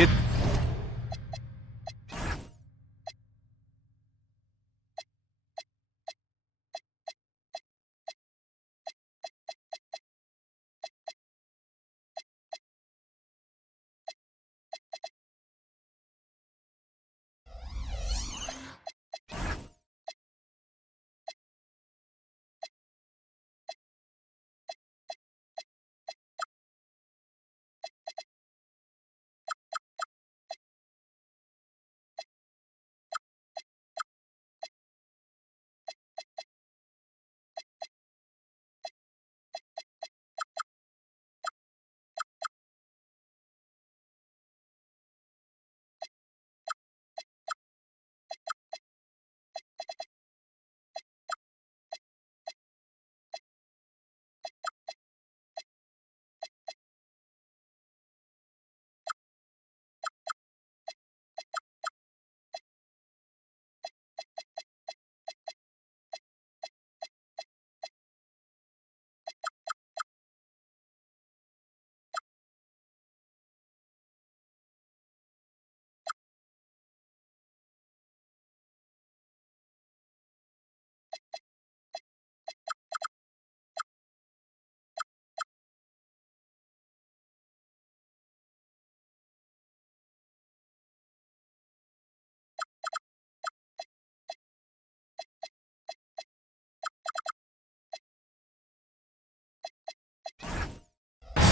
It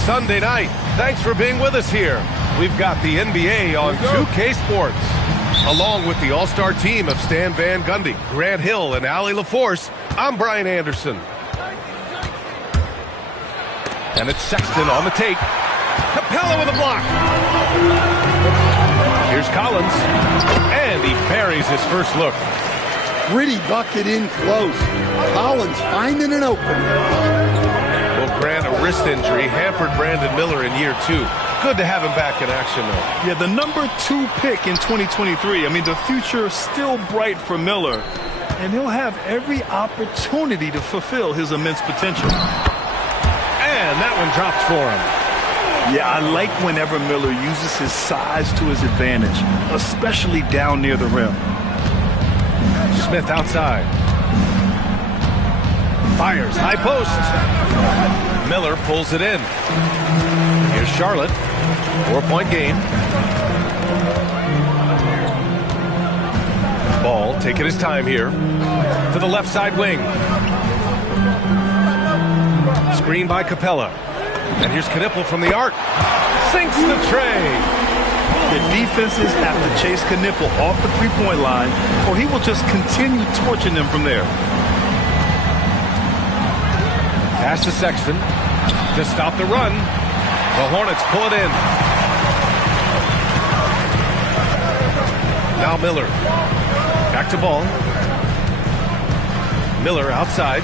Sunday night. Thanks for being with us here. We've got the NBA on 2K Sports. Along with the all-star team of Stan Van Gundy, Grant Hill, and Allie LaForce, I'm Brian Anderson. And it's Sexton on the take. Capella with a block. Here's Collins. And he buries his first look. Gritty bucket in close. Collins finding an opening. Well, Grant, a wrist injury hampered Brandon Miller in year 2. Good to have him back in action, though. Yeah, the number 2 pick in 2023. I mean, the future is still bright for Miller. And he'll have every opportunity to fulfill his immense potential. And that one drops for him. Yeah, I like whenever Miller uses his size to his advantage, especially down near the rim. Smith outside. Fires, high post. Miller pulls it in. Here's Charlotte. 4-point game. Ball taking his time here. To the left side wing. Screen by Capella. And here's Knipple from the arc. Sinks the tray. The defenses have to chase Knipple off the three-point line, or he will just continue torching them from there. Pass to Sexton to stop the run. The Hornets pull it in. Now Miller. Back to ball. Miller outside.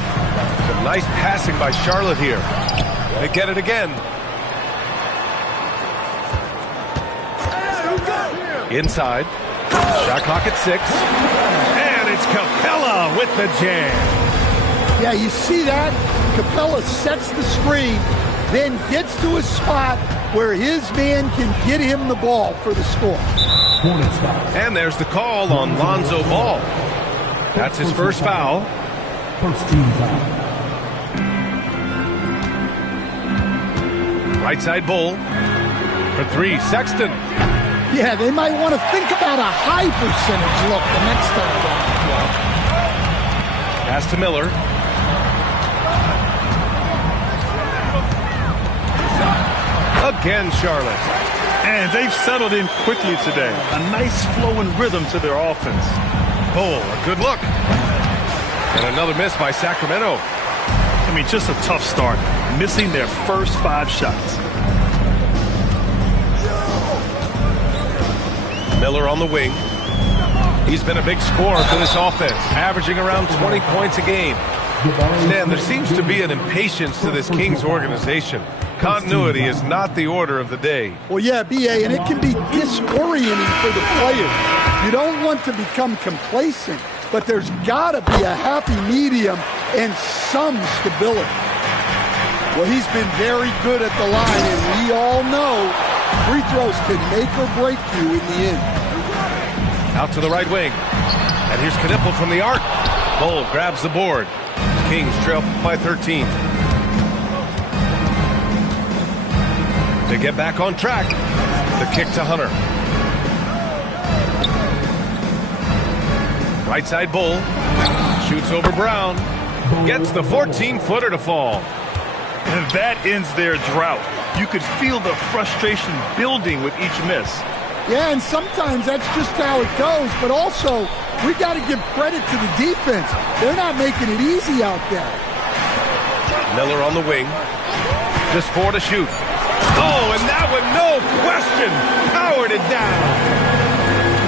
Some nice passing by Charlotte here. They get it again. Inside. Shot clock at 6. And it's Capella with the jam. Yeah, you see that? Capella sets the screen, then gets to a spot where his man can get him the ball for the score. And there's the call on Lonzo Ball. That's his first foul. First team foul. Right side Bull. For 3, Sexton. Yeah, they might want to think about a high percentage look the next time down. Pass to Miller. Again, Charlotte. And they've settled in quickly today. A nice flow and rhythm to their offense. Bull, a good look. And another miss by Sacramento. I mean, just a tough start. Missing their first 5 shots. Miller on the wing. He's been a big scorer for this offense, averaging around 20 points a game. Stan, there seems to be an impatience to this Kings organization. Continuity is not the order of the day. Well, yeah, B.A., and it can be disorienting for the players. You don't want to become complacent, but there's got to be a happy medium and some stability. Well, he's been very good at the line, and we all know Free throws can make or break you in the end. Out to the right wing. And here's Knipple from the arc. Bull grabs the board. Kings trail by 13. To get back on track, the kick to Hunter. Right side Bull. Shoots over Brown. Gets the 14-footer to fall. And that ends their drought. You could feel the frustration building with each miss. Yeah, and sometimes that's just how it goes. But also, we got to give credit to the defense. They're not making it easy out there. Miller on the wing. Just 4 to shoot. Oh, and that one, no question, powered it down.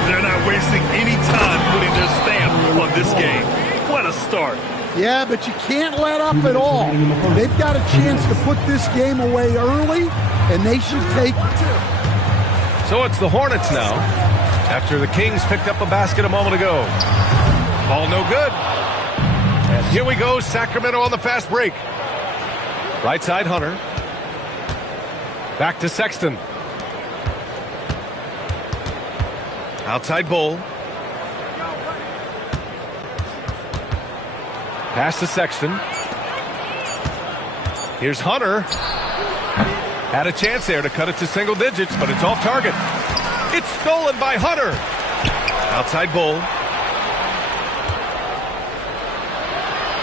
They're not wasting any time putting their stamp on this game. What a start. Yeah, but you can't let up at all. They've got a chance to put this game away early, and they should take it. So it's the Hornets now, after the Kings picked up a basket a moment ago. Ball no good. And here we go, Sacramento on the fast break. Right side Hunter. Back to Sexton. Outside Bull. Pass to Sexton. Here's Hunter. Had a chance there to cut it to single digits, but it's off target. It's stolen by Hunter. Outside Bull.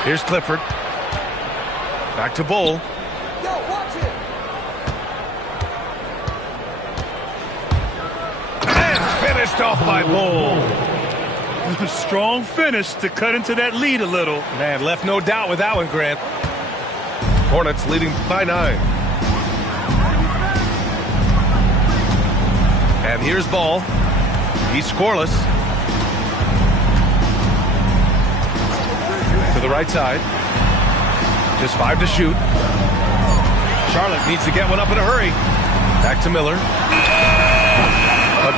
Here's Clifford. Back to Bull. And finished off by Bull. Strong finish to cut into that lead a little. Man, left no doubt with that one, Grant. Hornets leading by 9. And here's Ball. He's scoreless. To the right side. Just 5 to shoot. Charlotte needs to get one up in a hurry. Back to Miller.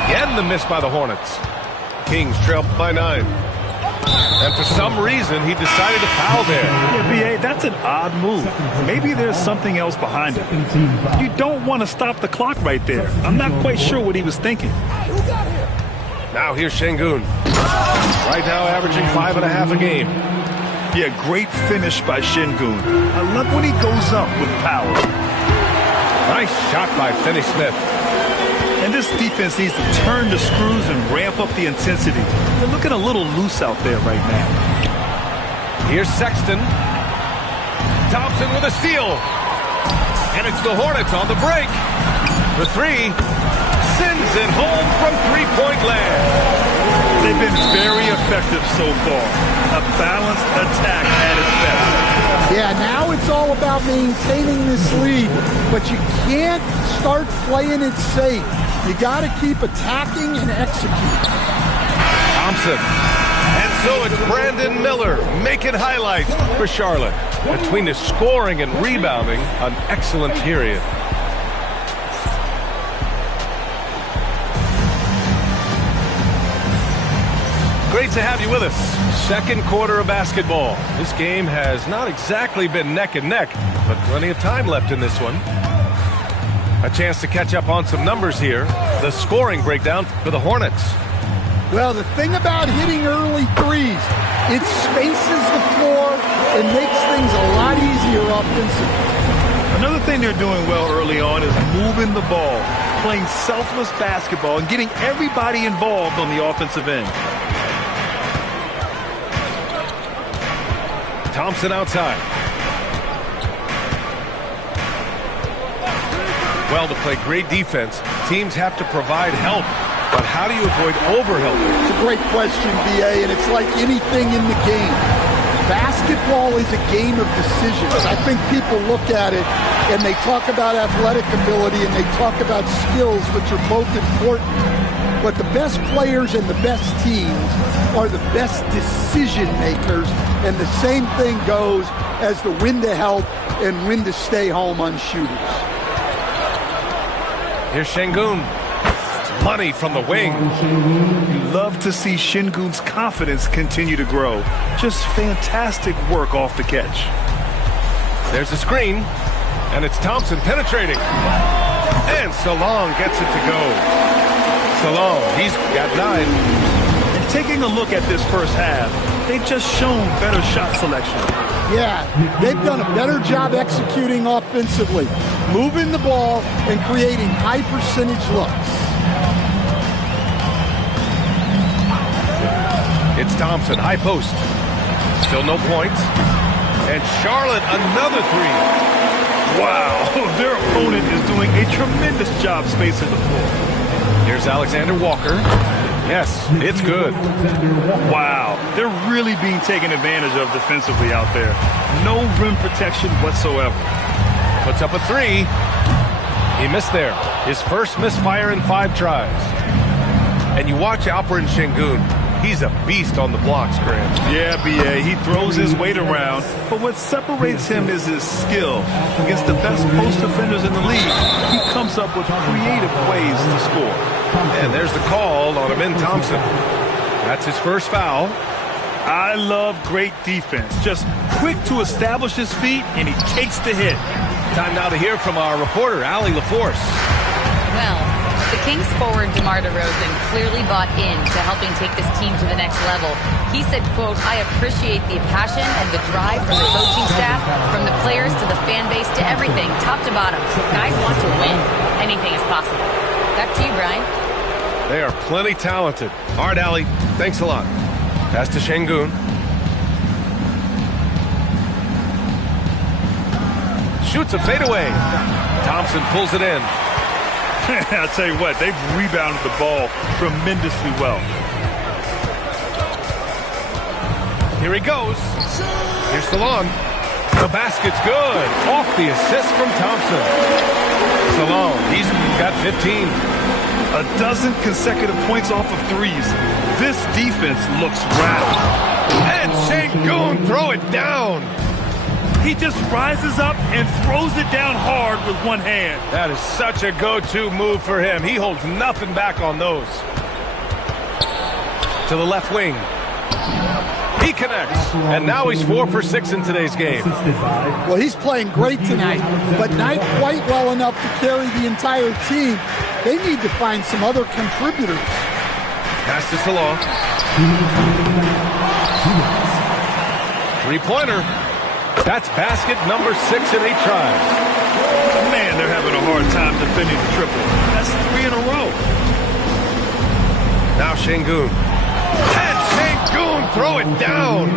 Again the miss by the Hornets. Kings trail by 9. And for some reason, he decided to foul there. Yeah, B.A., that's an odd move. Maybe there's something else behind it. You don't want to stop the clock right there. I'm not quite sure what he was thinking. Now here's Şengün. Right now averaging 5.5 a game. Yeah, great finish by Şengün. I love when he goes up with power. Nice shot by Finney-Smith. And this defense needs to turn the screws and ramp up the intensity. They're looking a little loose out there right now. Here's Sexton. Thompson with a steal. And it's the Hornets on the break. For 3. Sends it home from three-point land. They've been very effective so far. A balanced attack at its best. Yeah, now it's all about maintaining this lead, but you can't start playing it safe. You got to keep attacking and executing. Thompson. And so it's Brandon Miller making highlights for Charlotte. Between the scoring and rebounding, an excellent period. Great to have you with us. Second quarter of basketball. This game has not exactly been neck and neck, but plenty of time left in this one. A chance to catch up on some numbers here. The scoring breakdown for the Hornets. Well, the thing about hitting early threes, it spaces the floor and makes things a lot easier offensively. Another thing they're doing well early on is moving the ball, playing selfless basketball, and getting everybody involved on the offensive end. Thompson outside. Well, to play great defense, teams have to provide help. But how do you avoid overhelp? It's a great question, B.A., and it's like anything in the game. Basketball is a game of decisions. I think people look at it and they talk about athletic ability and they talk about skills, which are both important. But the best players and the best teams are the best decision makers, and the same thing goes as the when to help and when to stay home on shooters. Here's Şengün. Money from the wing. You love to see Şengün's confidence continue to grow. Just fantastic work off the catch. There's the screen, and it's Thompson penetrating. And Salon gets it to go. Salon, he's got 9. And taking a look at this first half, they've just shown better shot selection. Yeah, they've done a better job executing offensively, moving the ball and creating high percentage looks. It's Thompson, high post. Still no points. And Charlotte, another 3. Wow, their opponent is doing a tremendous job spacing the floor. Here's Alexander Walker. Yes, it's good. Wow, they're really being taken advantage of defensively out there. No rim protection whatsoever. Puts up a 3. He missed there. His first misfire in 5 tries. And you watch Alperen Şengün. He's a beast on the blocks, Graham. Yeah, B.A., he throws his weight around, but what separates him is his skill. Against the best post defenders in the league, he comes up with creative ways to score. And there's the call on Amin Thompson. That's his first foul. I love great defense. Just quick to establish his feet, and he takes the hit. Time now to hear from our reporter, Allie LaForce. Well, the Kings forward DeMar DeRozan clearly bought into helping take this team to the next level. He said, quote, "I appreciate the passion and the drive from the coaching staff, from the players to the fan base to everything, top to bottom. Guys want to win. Anything is possible." Back to you, Brian. They are plenty talented. All right, Allie, thanks a lot. Pass to Şengün. Shoots a fadeaway. Thompson pulls it in. I'll tell you what, they've rebounded the ball tremendously well. Here he goes. Here's Salon. The basket's good. Off the assist from Thompson. Salon, he's got 15. A dozen consecutive points off of threes. This defense looks rattled. And Şengün throw it down. He just rises up and throws it down hard with one hand. That is such a go-to move for him. He holds nothing back on those. To the left wing. He connects. And now he's 4 for 6 in today's game. Well, he's playing great tonight, but not quite well enough to carry the entire team. They need to find some other contributors. Pass to Salon. 3-pointer. That's basket number 6 in 8 tries. Man, they're having a hard time defending the triple. That's 3 in a row. Now Şengün. And Şengün throw it down.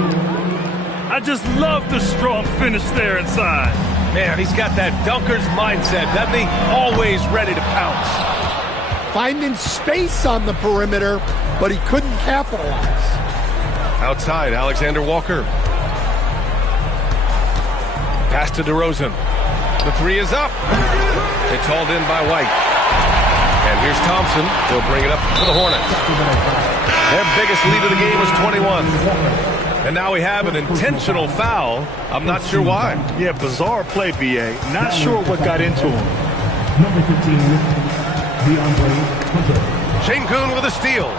I just love the strong finish there inside. Man, he's got that dunker's mindset, doesn't he? Always ready to pounce. Finding space on the perimeter, but he couldn't capitalize. Outside, Alexander Walker. Pass to DeRozan. The 3 is up. It's hauled in by White. And here's Thompson. He'll bring it up to the Hornets. Their biggest lead of the game was 21. And now we have an intentional foul. I'm not sure why. Yeah, bizarre play, B.A. Not sure what got into him. Number 15, DeAndre Hunter. Şengün with a steal.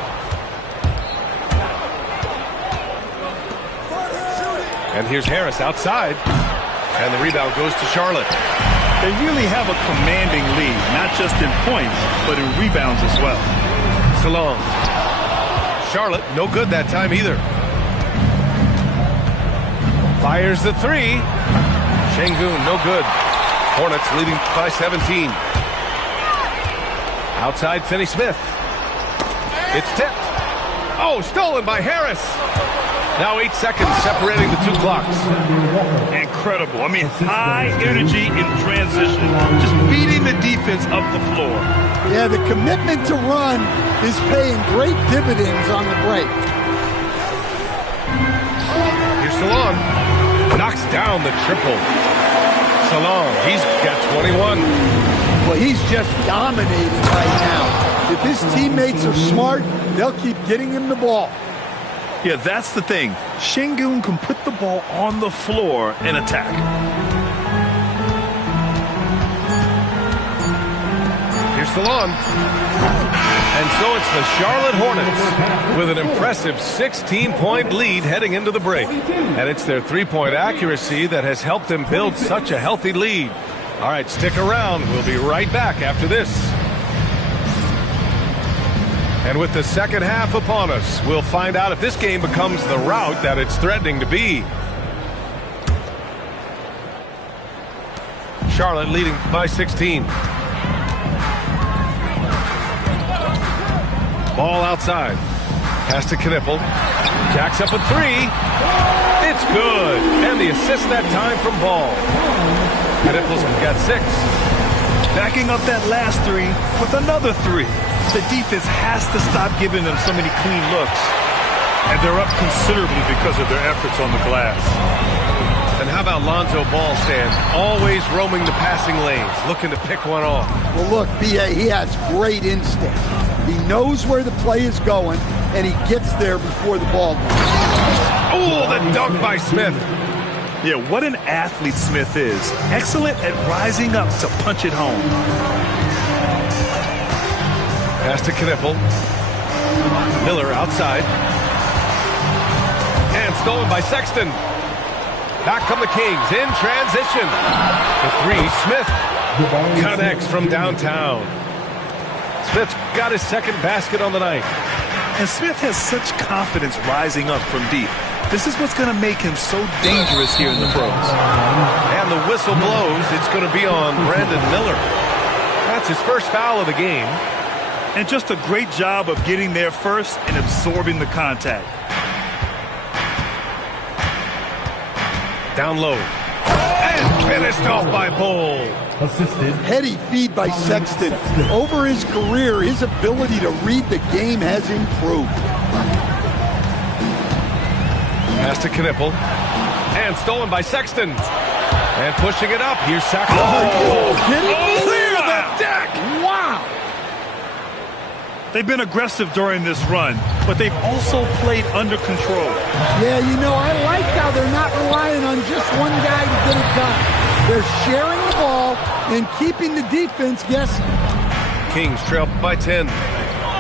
And here's Harris outside. And the rebound goes to Charlotte. They really have a commanding lead, not just in points, but in rebounds as well. Salon. Charlotte, no good that time either. Fires the 3. Şengün, no good. Hornets leading by 17. Outside, Finney-Smith. It's tipped. Oh, stolen by Harris. Now 8 seconds separating the 2 clocks. Incredible. I mean, high energy in transition. Just beating the defense up the floor. Yeah, the commitment to run is paying great dividends on the break. Here's Salon. Knocks down the triple. Salon, he's got 21. Well, he's just dominating right now. If his teammates are smart, they'll keep getting him the ball. Yeah, that's the thing. Şengün can put the ball on the floor and attack. Here's Salon. And so it's the Charlotte Hornets with an impressive 16-point lead heading into the break. And it's their 3-point accuracy that has helped them build such a healthy lead. All right, stick around. We'll be right back after this. And with the second half upon us, we'll find out if this game becomes the rout that it's threatening to be. Charlotte leading by 16. Ball outside. Pass to Knipple. Jacks up a three. It's good. And the assist that time from Ball. Knipple's got 6. Backing up that last three with another 3. The defense has to stop giving them so many clean looks. And they're up considerably because of their efforts on the glass. And how about Lonzo Ball, Stan? Always roaming the passing lanes, looking to pick one off. Well, look, B.A., he has great instinct. He knows where the play is going, and he gets there before the ball moves. Oh, the dunk by Smith. Yeah, what an athlete Smith is. Excellent at rising up to punch it home. Pass to Knipple. Miller outside. And stolen by Sexton. Back come the Kings in transition. The 3, Smith connects from downtown. Smith's got his second basket on the night. And Smith has such confidence rising up from deep. This is what's going to make him so dangerous here in the pros. And the whistle blows. It's going to be on Brandon Miller. That's his first foul of the game. And just a great job of getting there first and absorbing the contact. Down low. And finished off by Bull. Assisted. Heady feed by Sexton. Over his career, his ability to read the game has improved. Pass to Knipple. And stolen by Sexton. And pushing it up. Here's Sacramento. Oh, Clear the deck. Wow. They've been aggressive during this run, but they've also played under control. Yeah, you know, I like how they're not relying on just one guy to get it done. They're sharing the ball and keeping the defense guessing. Kings trail by 10.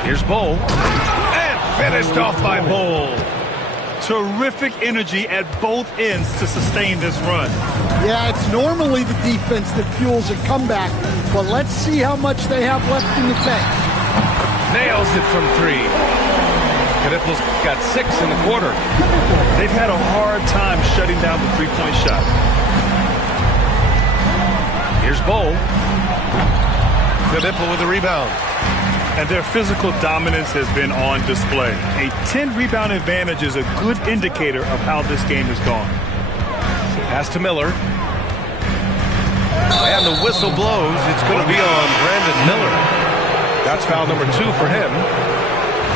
Here's Bull. And finished off by Bull. Terrific energy at both ends to sustain this run. Yeah, it's normally the defense that fuels a comeback, but let's see how much they have left in the tank. Nails it from 3. Knipple's got 6 in the quarter. They've had a hard time shutting down the three-point shot. Here's Bull. Knipple with the rebound. And their physical dominance has been on display. A 10-rebound advantage is a good indicator of how this game has gone. Pass to Miller. And the whistle blows. It's going to be on Brandon Miller. That's foul number 2 for him.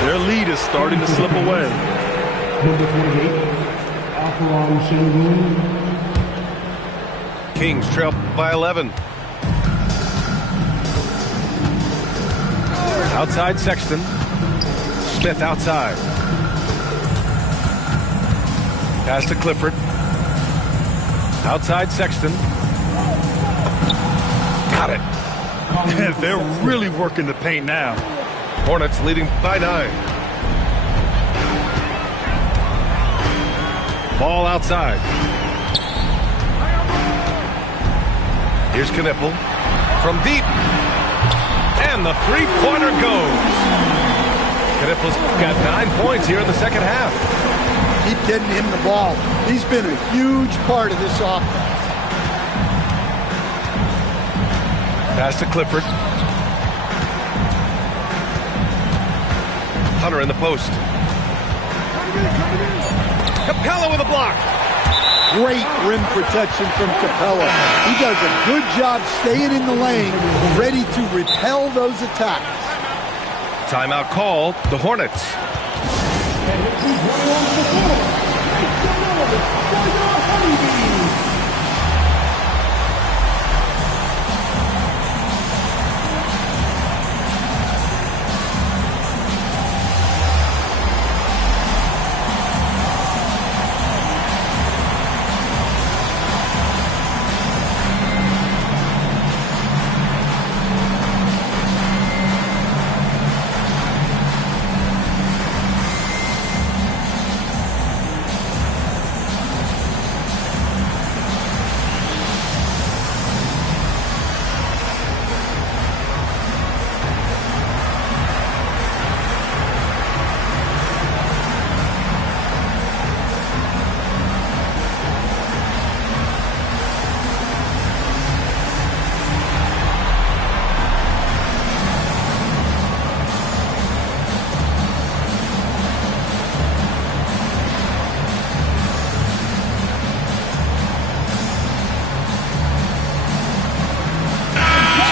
Their lead is starting to slip away. Number 28, Alfaron Shingun. Kings trail by 11. Outside Sexton. Smith outside. Pass to Clifford. Outside Sexton. Got it. They're really working the paint now. Hornets leading by 9. Ball outside. Here's Knipple from deep. And the three-pointer goes. Knipple's got 9 points here in the second half. Keep getting him the ball. He's been a huge part of this offense. Pass to Clifford. Hunter in the post. Capella with a block. Great rim protection from Capella. He does a good job staying in the lane, ready to repel those attacks. Timeout called. The Hornets.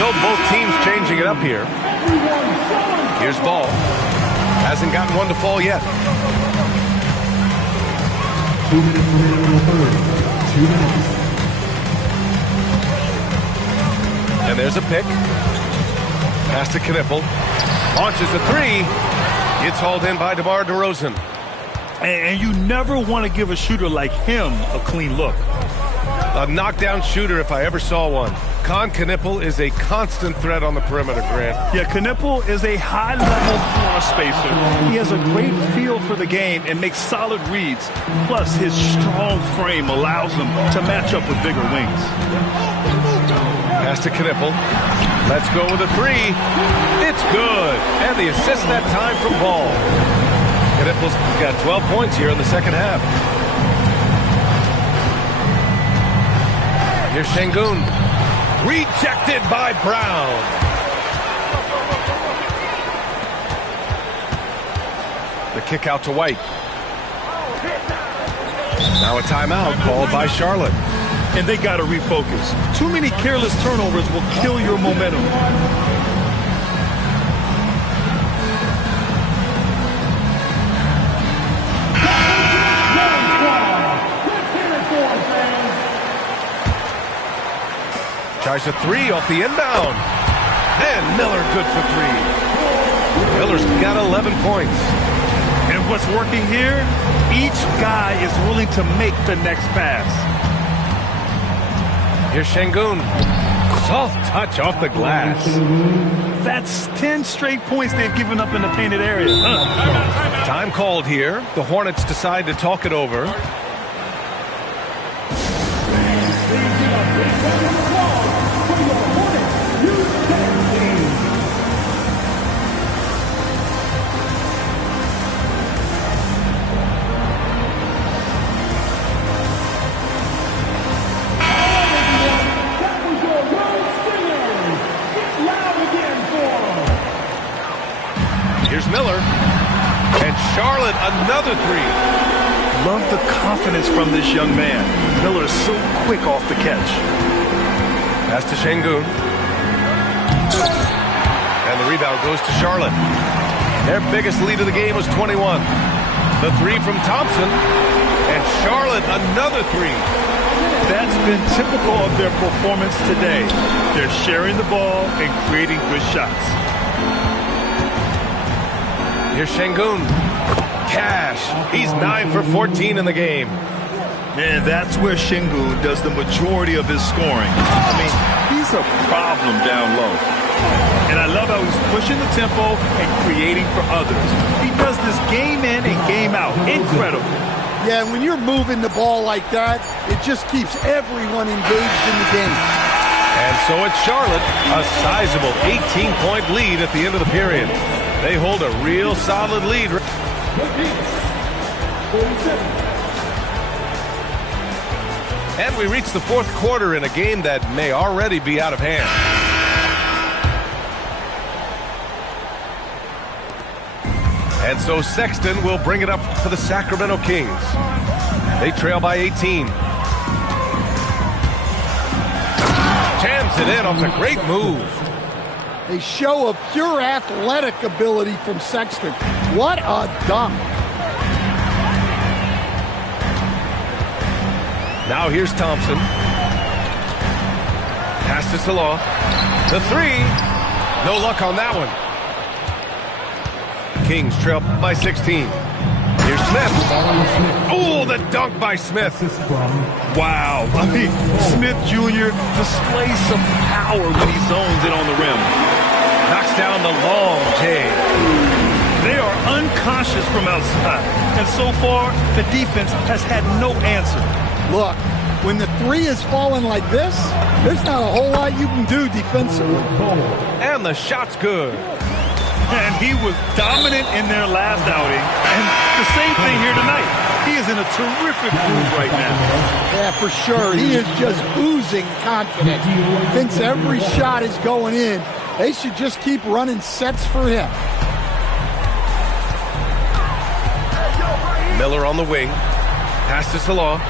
So both teams changing it up here. Here's ball. Hasn't gotten one to fall yet. 2 minutes remaining in the third. 2 minutes. And there's a pick. Pass to Knipple. Launches a three. It's hauled in by DeMar DeRozan. And you never want to give a shooter like him a clean look. A knockdown shooter if I ever saw one. Knipple is a constant threat on the perimeter, Grant. Yeah, Knipple is a high-level floor spacer. He has a great feel for the game and makes solid reads. Plus, his strong frame allows him to match up with bigger wings. Pass to Knipple. Let's go with a three. It's good. And the assist that time from Ball. Knipple's got 12 points here in the second half. Here's Şengün. Rejected by Brown. The kick out to White. Now a timeout called by Charlotte. And they got to refocus. Too many careless turnovers will kill your momentum. Tries a three off the inbound. And Miller good for three. Miller's got 11 points. And what's working here? Each guy is willing to make the next pass. Here's Şengün. Soft touch off the glass. That's 10 straight points they've given up in the painted area. Time called here. The Hornets decide to talk it over. Here's Miller. And Charlotte, another three. Love the confidence from this young man. Miller is so quick off the catch. Pass to Şengün. And the rebound goes to Charlotte. Their biggest lead of the game was 21. The three from Thompson. And Charlotte, another three. That's been typical of their performance today. They're sharing the ball and creating good shots. Here's Şengün. Cash. He's 9 for 14 in the game. And that's where Şengün does the majority of his scoring. I mean, he's a problem down low. And I love how he's pushing the tempo and creating for others. He does this game in and game out. Incredible. Yeah, when you're moving the ball like that, it just keeps everyone engaged in the game. And so it's Charlotte, a sizable 18-point lead at the end of the period. They hold a real solid lead. And we reach the fourth quarter in a game that may already be out of hand. And so Sexton will bring it up for the Sacramento Kings. They trail by 18. Jams it in off a great move. A show of pure athletic ability from Sexton. What a dunk. Now here's Thompson. Pass to Salah. The three. No luck on that one. Kings trail by 16. Here's Smith. Oh, the dunk by Smith. Wow. I mean, Smith Jr. displays some power when he zones it on the rim. Knocks down the long J. They are unconscious from outside. And so far, the defense has had no answer. Look, when the three is falling like this, there's not a whole lot you can do defensively. And the shot's good. And he was dominant in their last outing. And the same thing here tonight. He is in a terrific groove right now. Yeah, for sure. He is just oozing confidence. Thinks every shot is going in. They should just keep running sets for him. Miller on the wing. Pass to Salah.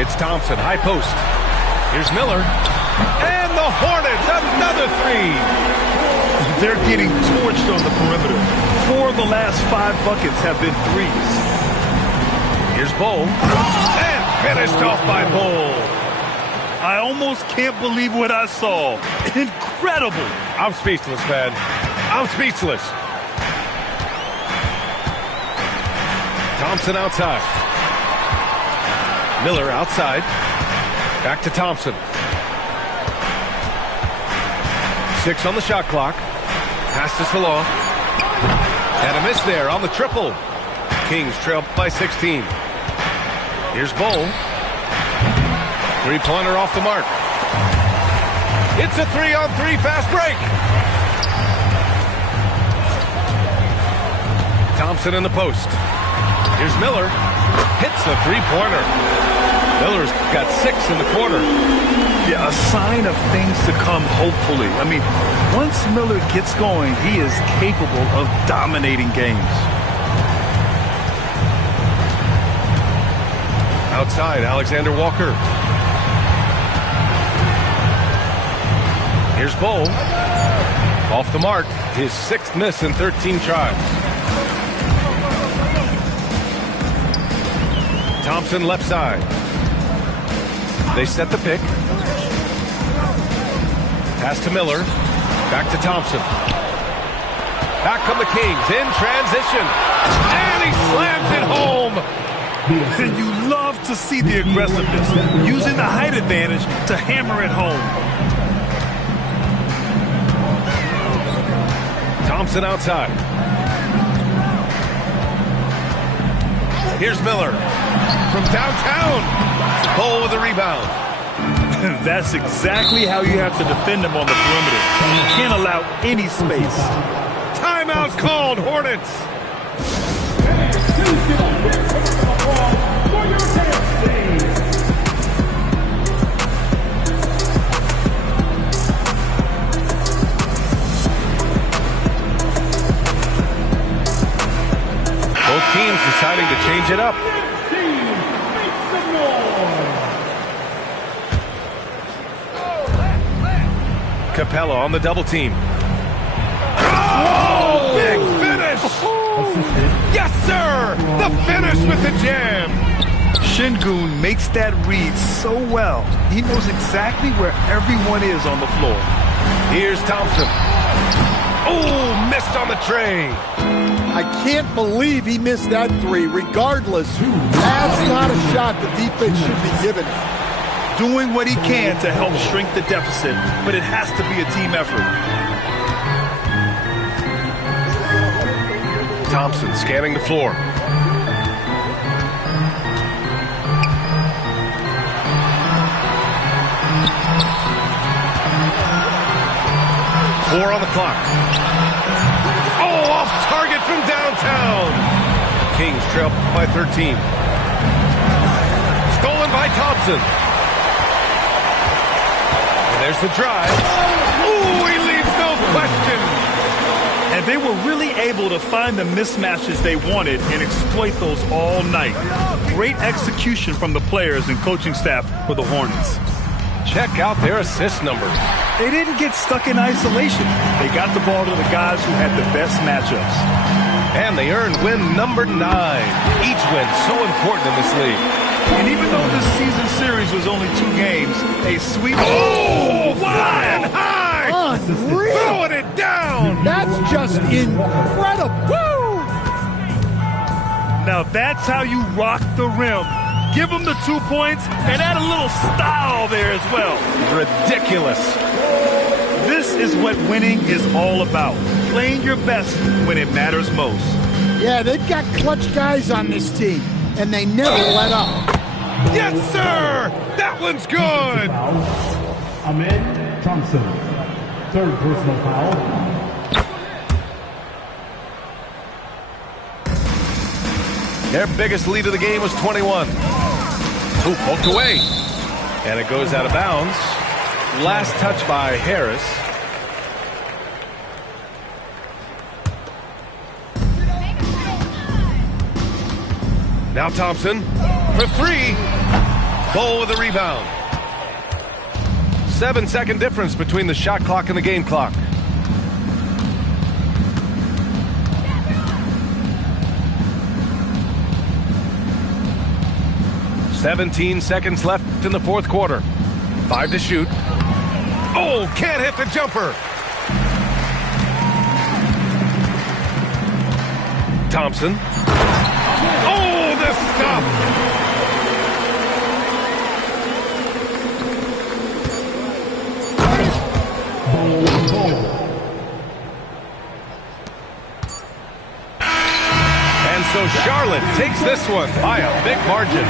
It's Thompson, high post. Here's Miller. And the Hornets, another three. They're getting torched on the perimeter. 4 of the last 5 buckets have been threes. Here's Bull. And finished off by Bull. I almost can't believe what I saw. Incredible. I'm speechless, man. I'm speechless. Thompson outside. Miller outside. Back to Thompson. 6 on the shot clock. Pass to Salah. And a miss there on the triple. Kings trail by 16. Here's Bull. Three-pointer off the mark. It's a 3-on-3 fast break. Thompson in the post. Here's Miller. Hits a three-pointer. Miller's got 6 in the quarter. Yeah, a sign of things to come, hopefully. I mean, once Miller gets going, he is capable of dominating games. Outside, Alexander Walker. Here's Bull. Off the mark. His 6th miss in 13 tries. Thompson left side. They set the pick. Pass to Miller. Back to Thompson. Back come the Kings in transition. And he slams it home. And you love to see the aggressiveness, using the height advantage to hammer it home. Thompson outside. Here's Miller from downtown. Bull with a rebound. That's exactly how you have to defend him on the perimeter. You can't allow any space. Timeout called, Hornets. Both teams deciding to change it up. Capella on the double team. Oh, big finish! Yes, sir! The finish with the jam! Şengün makes that read so well. He knows exactly where everyone is on the floor. Here's Thompson. Oh, missed on the tray. I can't believe he missed that 3. Regardless, that's not a shot the defense should be giving. Doing what he can to help shrink the deficit, but it has to be a team effort. Thompson scanning the floor. Four on the clock. Oh, off target from downtown. Kings trail by 13. Stolen by Thompson. There's the drive. Ooh, he leaves no question. And they were really able to find the mismatches they wanted and exploit those all night. Great execution from the players and coaching staff for the Hornets. Check out their assist numbers. They didn't get stuck in isolation. They got the ball to the guys who had the best matchups. And they earned win number 9. Each win so important in this league. And even though this season series was only 2 games, a sweep. Oh, flying high! Unreal. Throwing it down! That's just incredible. Woo! Now that's how you rock the rim. Give them the 2 points and add a little style there as well. Ridiculous. This is what winning is all about. Playing your best when it matters most. Yeah, they've got clutch guys on this team, and they never let up. Yes, sir! That one's good! Ahmed Thompson. 3rd personal foul. Their biggest lead of the game was 21. Ooh, poked away. And it goes out of bounds. Last touch by Harris. Now Thompson for 3. Bull with a rebound. 7-second difference between the shot clock and the game clock. "17 seconds left in the fourth quarter. 5 to shoot. Oh, can't hit the jumper. Thompson. Oh, the stop. And so Charlotte takes this one by a big margin.